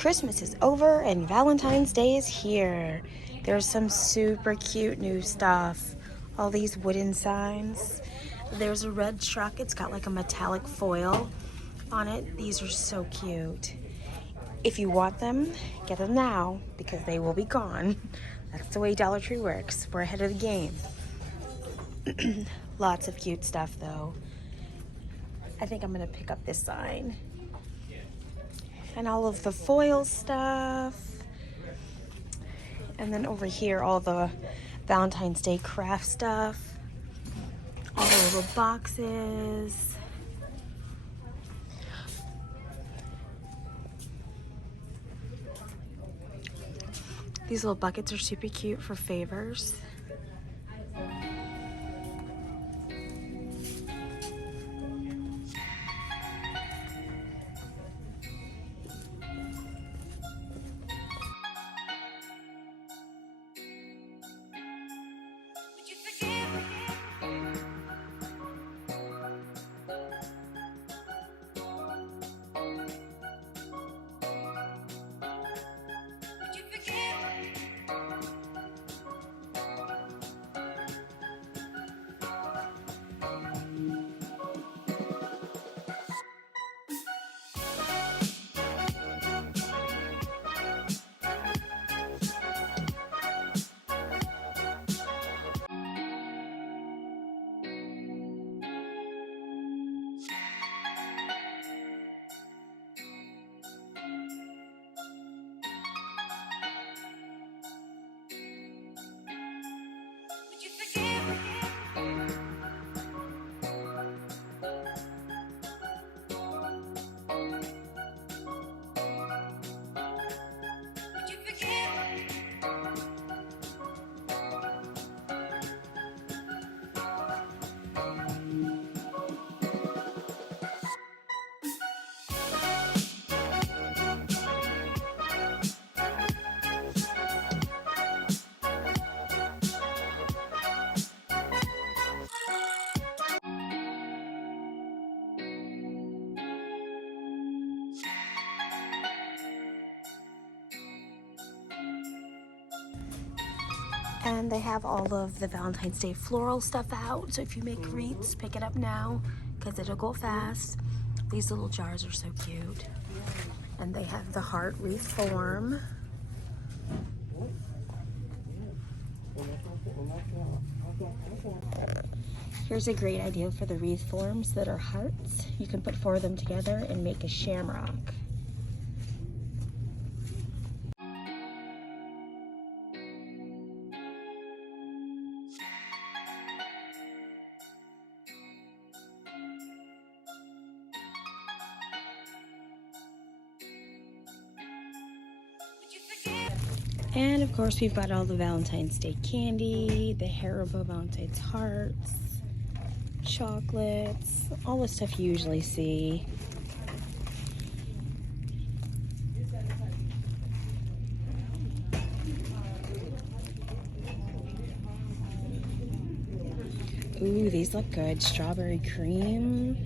Christmas is over and Valentine's Day is here. There's some super cute new stuff. All these wooden signs. There's a red truck. It's got like a metallic foil on it. These are so cute. If you want them, get them now because they will be gone. That's the way Dollar Tree works. We're ahead of the game. Lots of cute stuff though. I think I'm gonna pick up this sign. And all of the foil stuff. And then over here, all the Valentine's Day craft stuff. All the little boxes. These little buckets are super cute for favors. And they have all of the Valentine's Day floral stuff out. So if you make wreaths, pick it up now because it'll go fast. These little jars are so cute. And they have the heart wreath form. Here's a great idea for the wreath forms that are hearts. You can put 4 of them together and make a shamrock. And of course we've got all the Valentine's Day candy, the Haribo Valentine's hearts, chocolates, all the stuff you usually see. Ooh, these look good. Strawberry cream.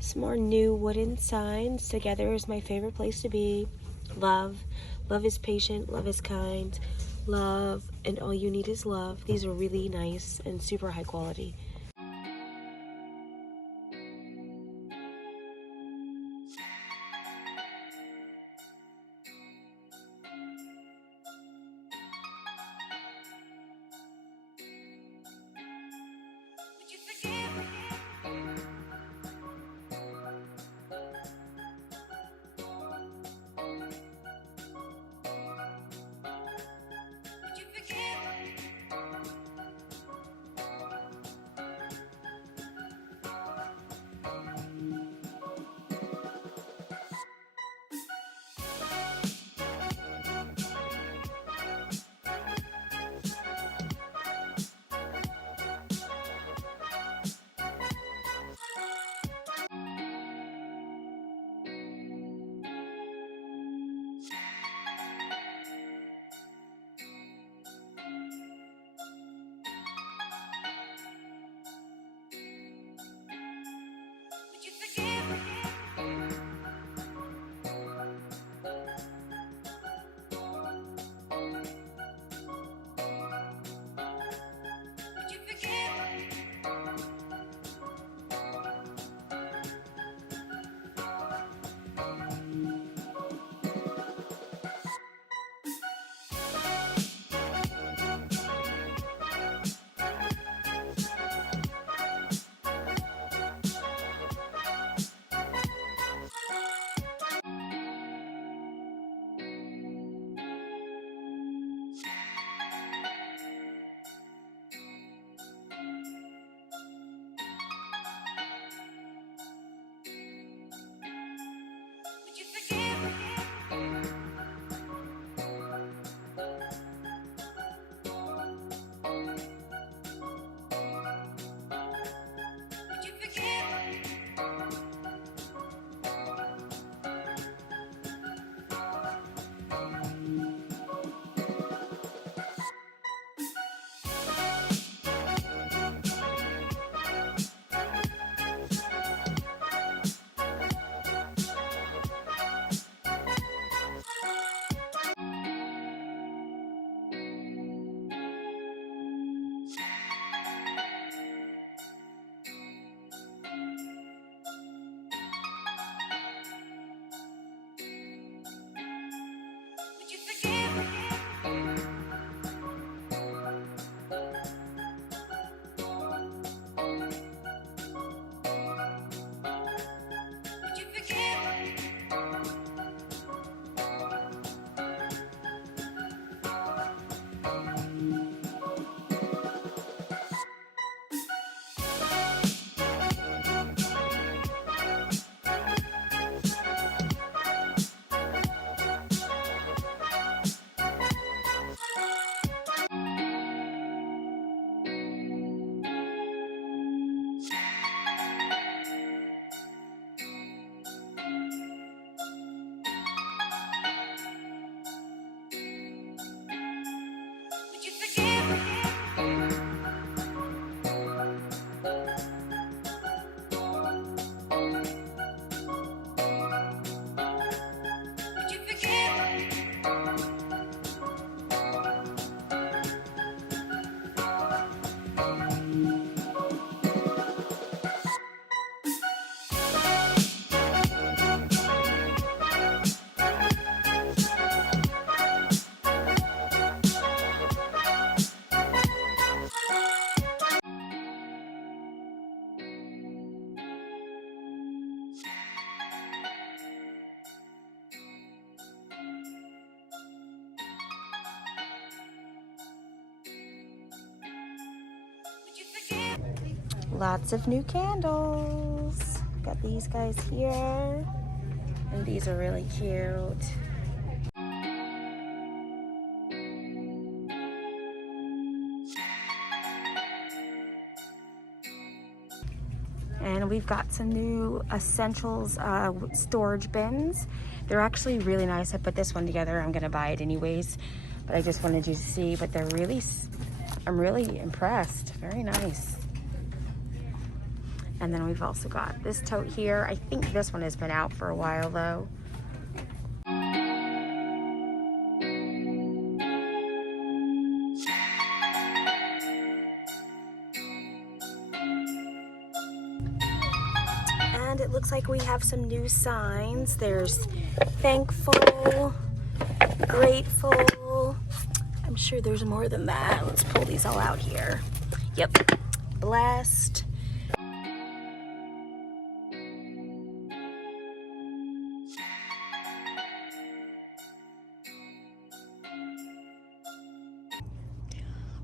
Some more new wooden signs. Together is my favorite place to be. Love. Love is patient. Love is kind. Love and all you need is love. These are really nice and super high quality. Lots of new candles. Got these guys here, and these are really cute. And we've got some new essentials storage bins. They're actually really nice. I put this one together. I'm gonna buy it anyways, but I just wanted you to see. But they're really, I'm really impressed. Very nice. And then we've also got this tote here. I think this one has been out for a while though. And it looks like we have some new signs. There's thankful, grateful. I'm sure there's more than that. Let's pull these all out here. Yep, blessed.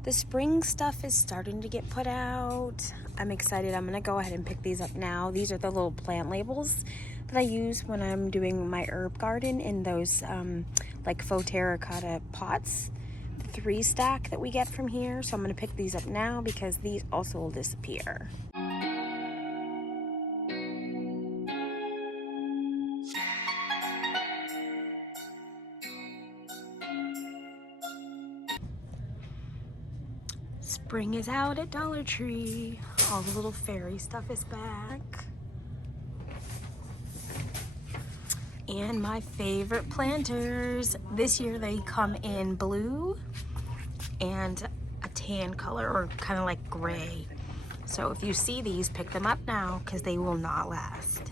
The spring stuff is starting to get put out. I'm excited. I'm gonna go ahead and pick these up now. These are the little plant labels that I use when I'm doing my herb garden in those like faux terracotta pots, the 3-stack that we get from here. So I'm gonna pick these up now because these also will disappear. Spring is out at Dollar Tree. All the little fairy stuff is back. And my favorite planters. This year they come in blue and a tan color, or kind of like gray. So if you see these, pick them up now because they will not last.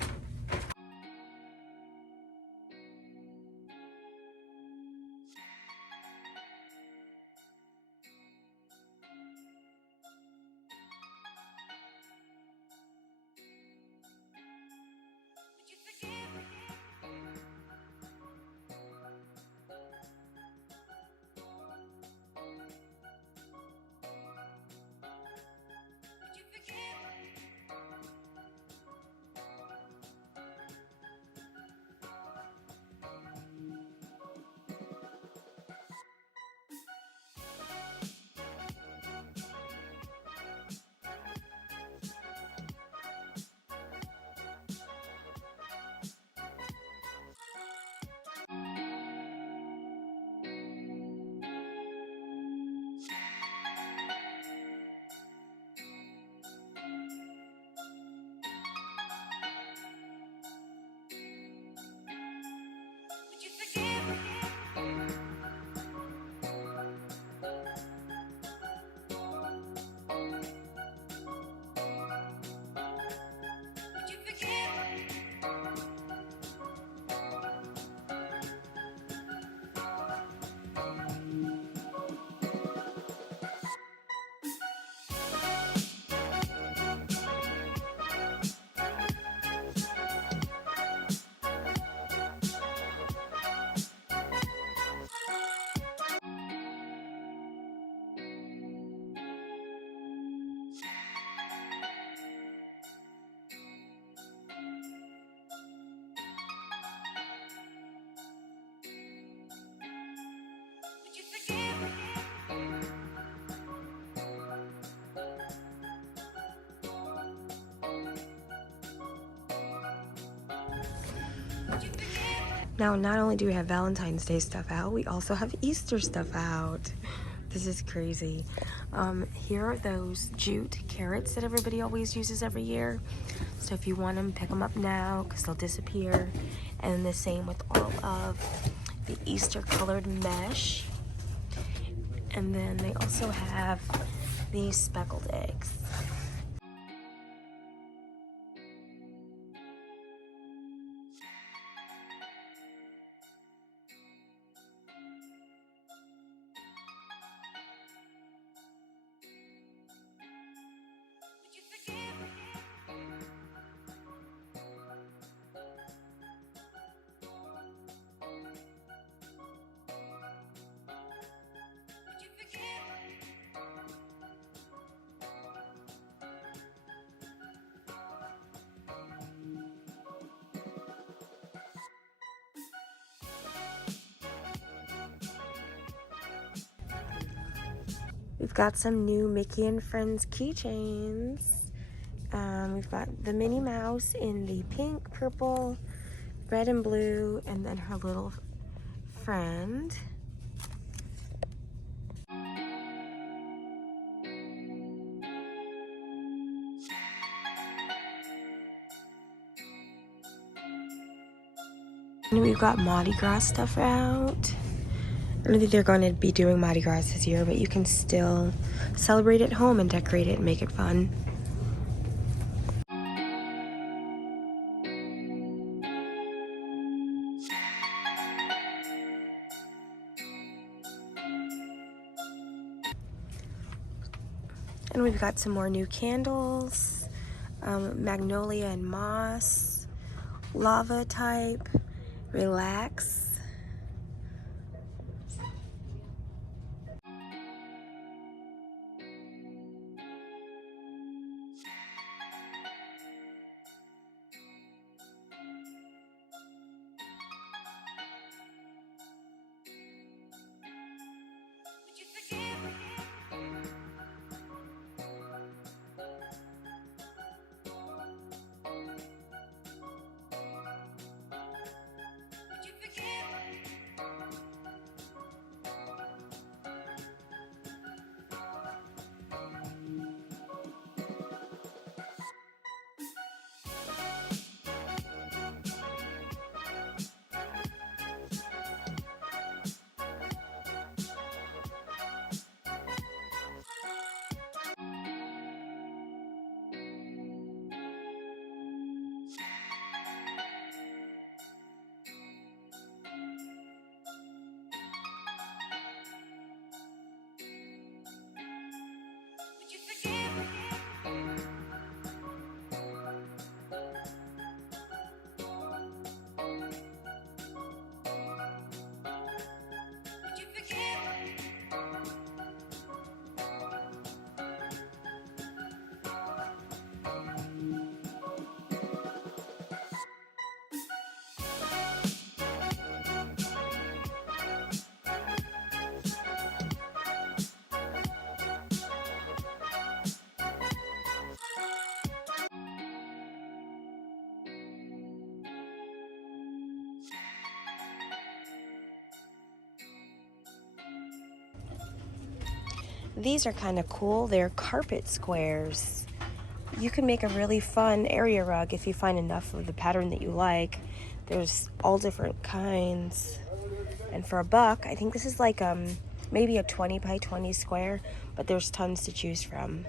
Now, not only do we have Valentine's Day stuff out, we also have Easter stuff out. This is crazy. Here are those Jute Carrots that everybody always uses every year. So if you want them, pick them up now because they'll disappear. And the same with all of the Easter colored mesh. And then they also have these speckled eggs. We've got some new Mickey and Friends keychains. We've got the Minnie Mouse in the pink, purple, red, and blue, and then her little friend. And we've got Mardi Gras stuff out. I don't think they're going to be doing Mardi Gras this year, but you can still celebrate at home and decorate it and make it fun. And we've got some more new candles, magnolia and moss, lava type, relax. These are kind of cool. They're carpet squares. You can make a really fun area rug if you find enough of the pattern that you like. There's all different kinds. And for $1, I think this is like maybe a 20 by 20 square, but there's tons to choose from.